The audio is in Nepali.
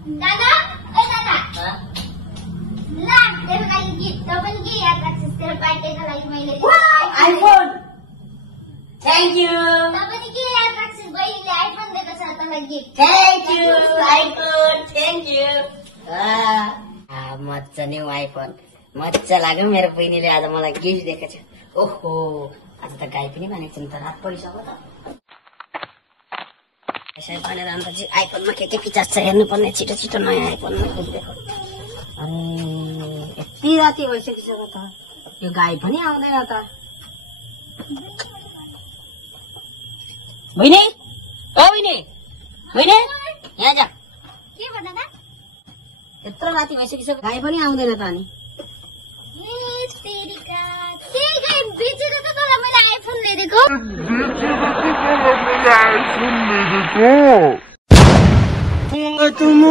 दादा ए दादा ला तेरो लागि गिफ्ट त पनि के याद राख्छस् तेरो बर्थडेको लागि मैले आइफोन थ्यांक यू त पनि के याद राख्छस् बहिनीले आइफोन दिएको छ तँलाई gift thank you iPhone thank you मजा नि आइफोन मजा लाग्यो मेरो बहिनीले आज मलाई गिफ्ट दिएको छ ओहो आज त गाई पनि मानेको छ नि त रात परिसक्यो त यसै भनेर अन्त चाहिँ आइफोनमा के फिचर छ हेर्नुपर्ने छिटो छिटो नयाँ आइफोनमा बुझिदिएको अनि यति राति भइसकिसक्यो त यो गाई पनि आउँदैन त बहिनी ओ बहिनी बहिनी यहाँ जा के भन्दा दादा यत्रो राति भइसकिसक्यो गाई पनि आउँदैन त अनि ए तेरिका त्यही गाई बेचेर त तँलाई मैले आइफोन ल्याइदिएको Tunggu,